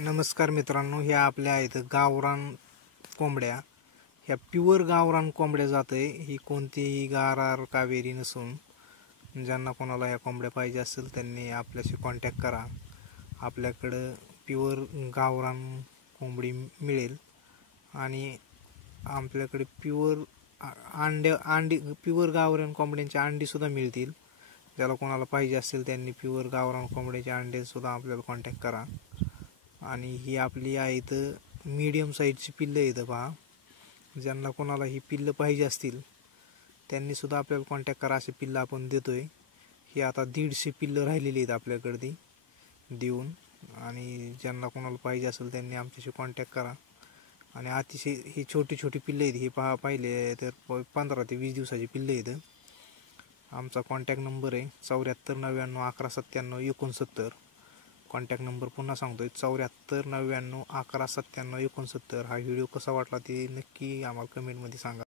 नमस्कार मित्रांनो, ह्या आपल्या आहेत गावरान कोंबड्या. ह्या प्युअर गावरान कोंबड्या जाते. ही कोणतीही गारार कावेरी नसून ज्यांना कोणाला ह्या कोंबड्या पाहिजे असेल त्यांनी आपल्याशी कॉन्टॅक्ट करा. आपल्याकडं प्युअर गावरान कोंबडी मिळेल आणि आपल्याकडे प्युअर अंडी प्युअर गावरान कोंबड्यांची अंडीसुद्धा मिळतील. ज्याला कोणाला पाहिजे असेल त्यांनी प्युअर गावरान कोंबड्याचे अंडेसुद्धा आपल्याला कॉन्टॅक्ट करा. आणि ही आपली आहेत मीडियम साईजची पिल्लं येतं पहा. ज्यांना कोणाला ही पिल्लं पाहिजे असतील त्यांनीसुद्धा आपल्याला कॉन्टॅक्ट करा. असे पिल्लं आपण देतोय. ही आता 150 पिल्लं राहिलेली आहेत आपल्याकडे ती देऊन. आणि ज्यांना कोणाला पाहिजे असेल त्यांनी आमच्याशी कॉन्टॅक्ट करा. आणि अतिशय ही छोटी छोटी पिल्लं आहेत. ही पाहिले तर 15 ते 20 दिवसाची पिल्लं आहेत. आमचा कॉन्टॅक्ट नंबर आहे 74 99 11 97 69. कॉन्टॅक्ट नंबर पुन्हा सांगतोय 74 99 11 97 69. हा व्हिडिओ कसा वाटला ते नक्की आम्हाला कमेंटमध्ये सांगा.